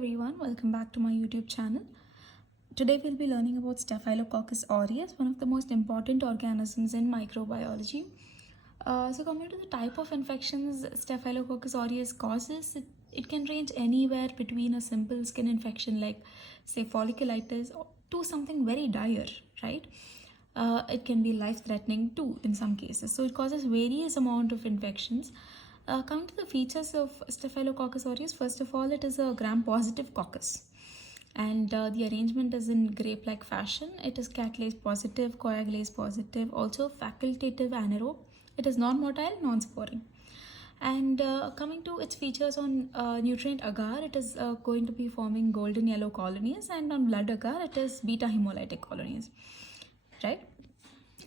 everyone, welcome back to my YouTube channel. Today we'll be learning about Staphylococcus aureus, one of the most important organisms in microbiology. So coming to the type of infections Staphylococcus aureus causes, it can range anywhere between a simple skin infection like say folliculitis to something very dire, right? It can be life-threatening too in some cases. So it causes various amount of infections. Coming to the features of Staphylococcus aureus, first of all, it is a gram-positive coccus. And the arrangement is in grape-like fashion. It is catalase positive, coagulase positive, also facultative anaerobe. It is non-motile, non-sporing. And coming to its features on nutrient agar, it is going to be forming golden yellow colonies, and on blood agar, it is beta hemolytic colonies, right?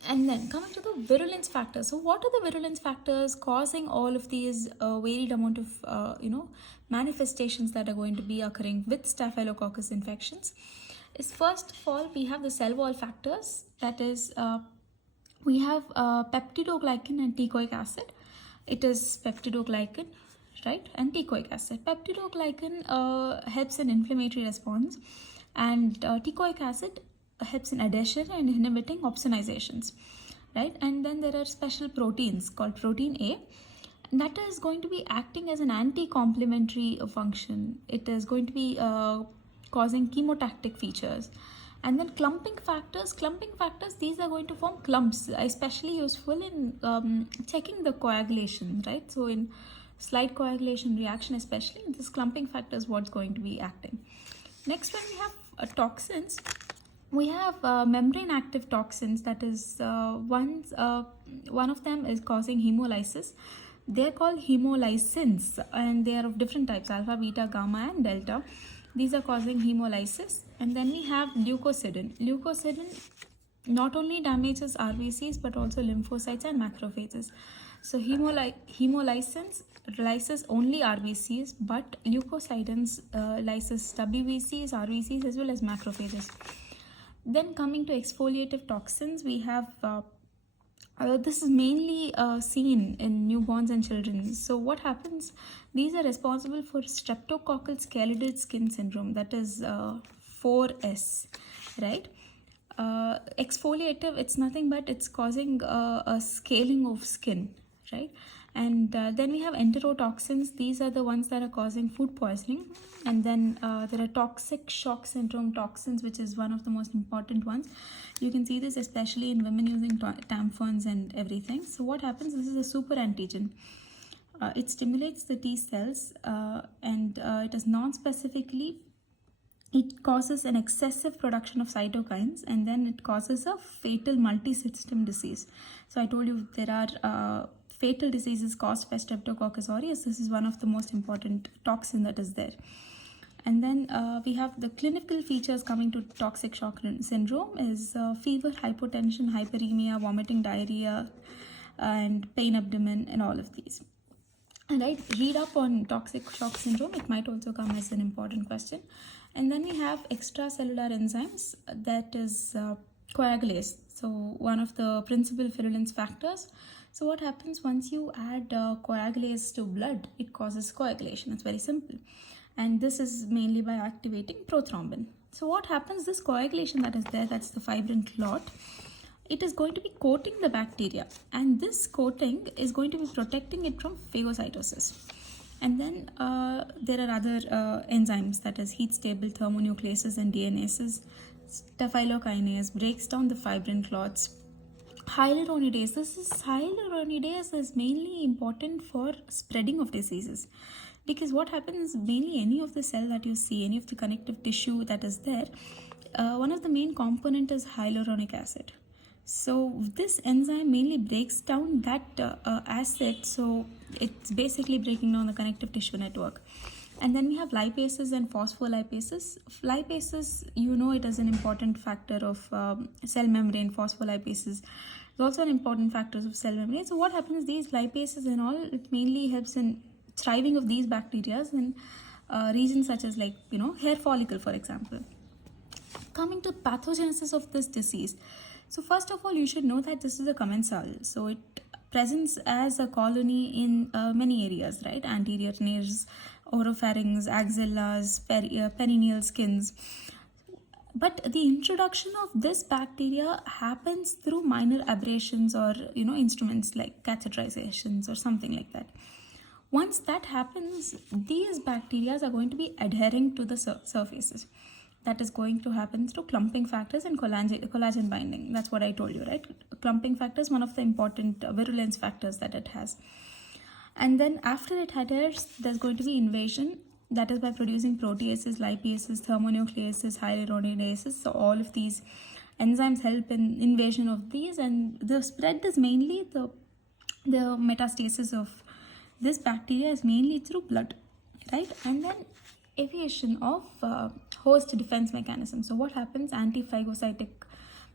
And then coming to the virulence factors. So what are the virulence factors causing all of these varied amount of manifestations that are going to be occurring with Staphylococcus infections? Is first of all, we have the cell wall factors. That is, we have peptidoglycan and teichoic acid. It is peptidoglycan, right, and teichoic acid. Peptidoglycan helps in inflammatory response, and teichoic acid helps in adhesion and inhibiting opsonizations, right? And then there are special proteins called protein A, and that is going to be acting as an anti-complementary function. It is going to be causing chemotactic features. And then clumping factors, these are going to form clumps, especially useful in checking the coagulation, right? So in slight coagulation reaction, especially, this clumping factor is what's going to be acting. Next, when we have toxins, we have membrane active toxins. That is, one of them is causing hemolysis. They're called hemolysins, and they are of different types: alpha, beta, gamma, and delta. These are causing hemolysis. And then we have leukocidin. Leukocidin not only damages RBCs but also lymphocytes and macrophages. So hemolysins lyses only RBCs, but leukocidins lyses WBCs, RBCs, as well as macrophages. Then coming to exfoliative toxins, we have this is mainly seen in newborns and children. So what happens? These are responsible for streptococcal scalded skin syndrome, that is 4S, right? Exfoliative, it's nothing but it's causing a scaling of skin, right? And then we have enterotoxins. These are the ones that are causing food poisoning. And then there are toxic shock syndrome toxins, which is one of the most important ones. You can see this especially in women using tampons and everything. So what happens? This is a super antigen. It stimulates the T cells and it is non-specifically, it causes an excessive production of cytokines, and then it causes a fatal multi-system disease. So I told you there are fatal diseases caused by Streptococcus aureus. This is one of the most important toxin that is there. And then we have the clinical features coming to toxic shock syndrome is fever, hypotension, hyperemia, vomiting, diarrhea, and pain abdomen, and all of these. And I read up on toxic shock syndrome. It might also come as an important question. And then we have extracellular enzymes, that is coagulase. So one of the principal virulence factors. So what happens once you add coagulase to blood? It causes coagulation. It's very simple. And this is mainly by activating prothrombin. So what happens? This coagulation that is there, that's the fibrin clot, it is going to be coating the bacteria. And this coating is going to be protecting it from phagocytosis. And then there are other enzymes, that is heat stable thermonucleases and DNases. Staphylokinase breaks down the fibrin clots. Hyaluronidase. Hyaluronidase is mainly important for spreading of diseases, because what happens, mainly any of the cell that you see, any of the connective tissue that is there, one of the main component is hyaluronic acid. So this enzyme mainly breaks down that acid, so it's basically breaking down the connective tissue network. And then we have lipases and phospholipases. Lipases, you know, it is an important factor of cell membrane. Phospholipases is also an important factor of cell membrane. So what happens, these lipases and all, it mainly helps in thriving of these bacteria in regions such as, like, you know, hair follicle, for example. Coming to pathogenesis of this disease. So first of all, you should know that this is a commensal. So it presents as a colony in many areas, right? Anterior nares, oropharynx, axillas, perineal skins. But the introduction of this bacteria happens through minor aberrations or instruments like catheterizations or something like that. Once that happens, these bacteria are going to be adhering to the surfaces. That is going to happen through clumping factors and collagen binding. That's what I told you, right? Clumping factor is one of the important virulence factors that it has. And then after it adheres, there's going to be invasion. That is by producing proteases, lipases, thermonucleases, hyaluronases. So all of these enzymes help in invasion of these, and the spread is mainly the metastasis of this bacteria is mainly through blood, right? And then aviation of host defense mechanisms. So what happens? Anti-phagocytic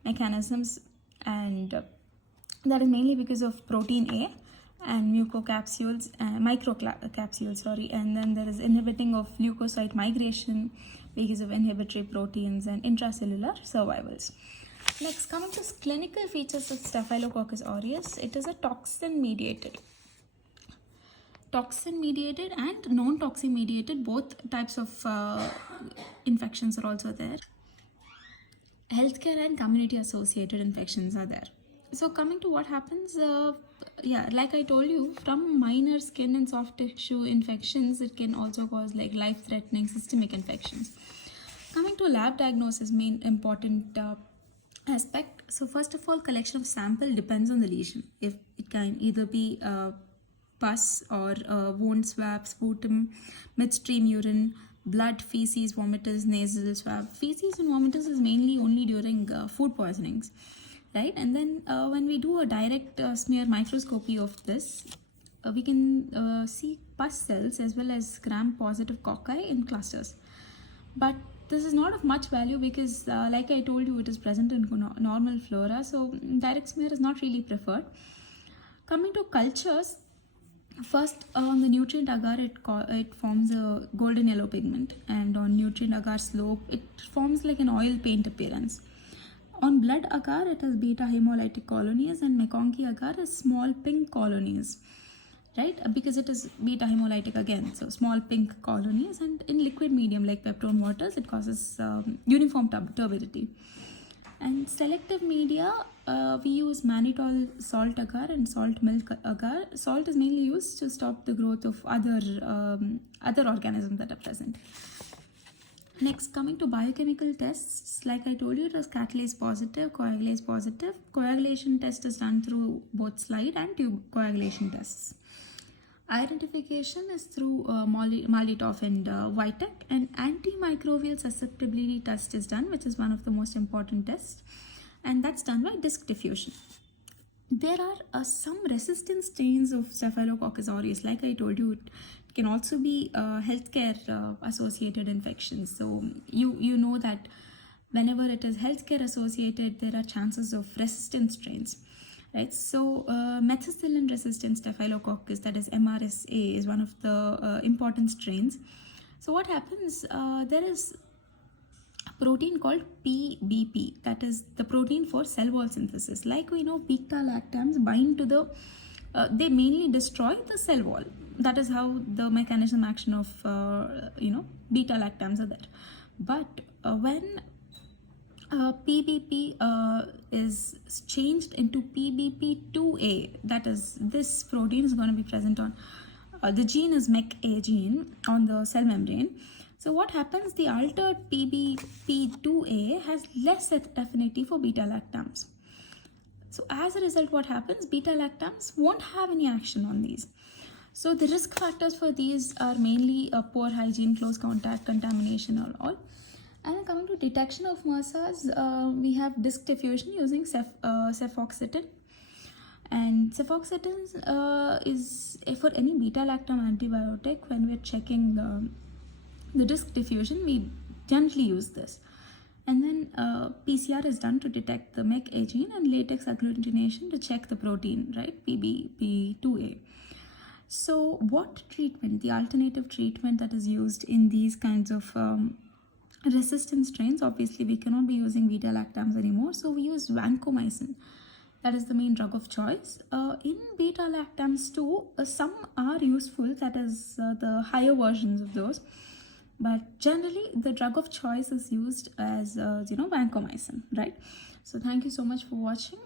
mechanisms, and that is mainly because of protein A and mucocapsules, microcapsules, and then there is inhibiting of leukocyte migration because of inhibitory proteins and intracellular survivals. Next, coming to clinical features of Staphylococcus aureus, it is a toxin mediated and non-toxin mediated, both types of infections are also there. Healthcare and community associated infections are there. So coming to what happens, like I told you, from minor skin and soft tissue infections, it can also cause like life-threatening systemic infections. Coming to lab diagnosis, main important aspect. So first of all, collection of sample depends on the lesion. If it can either be pus or wound swab, sputum, midstream urine, blood, feces, vomitus, nasal swab. Feces and vomitus is mainly only during food poisonings, right? And then when we do a direct smear microscopy of this, we can see pus cells as well as gram-positive cocci in clusters. But this is not of much value because like I told you, it is present in normal flora, so direct smear is not really preferred. Coming to cultures, first on the nutrient agar, it forms a golden yellow pigment, and on nutrient agar slope, it forms like an oil paint appearance. On blood agar, it has beta hemolytic colonies, and McConkey agar is small pink colonies, right? Because it is beta hemolytic again, so small pink colonies. And in liquid medium like peptone waters, it causes uniform turbidity. And selective media, we use mannitol salt agar and salt milk agar. Salt is mainly used to stop the growth of other organisms that are present. Next, coming to biochemical tests, like I told you, it was catalase positive, coagulase positive. Coagulation test is done through both slide and tube coagulation tests. Identification is through Malditoff and Vitek, and antimicrobial susceptibility test is done, which is one of the most important tests, and that's done by disc diffusion. There are some resistant strains of Staphylococcus aureus. Like I told you, it can also be healthcare associated infections. So you know that whenever it is healthcare associated, there are chances of resistant strains. Right, so methicillin resistant Staphylococcus, that is MRSA, is one of the important strains. So what happens, there is a protein called PBP, that is the protein for cell wall synthesis. Like we know, beta lactams bind to the, they mainly destroy the cell wall. That is how the mechanism action of, beta lactams are there. But when PBP is changed into PBP2A, that is, this protein is going to be present on, the gene is MECA gene on the cell membrane. So what happens, the altered PBP2A has less affinity for beta lactams. So as a result, what happens, beta lactams won't have any action on these. So the risk factors for these are mainly poor hygiene, close contact, contamination, or all. And coming to detection of MRSAs, we have disc diffusion using cefoxitin. And cefoxitin is for any beta-lactam antibiotic. When we're checking the disc diffusion, we generally use this. And then PCR is done to detect the MECA gene, and latex agglutination to check the protein, right, PBP2A. So what treatment, the alternative treatment that is used in these kinds of resistant strains, obviously we cannot be using beta lactams anymore, so we use vancomycin. That is the main drug of choice. In beta lactams too, some are useful, that is the higher versions of those. But generally, the drug of choice is used as, vancomycin, right? So thank you so much for watching.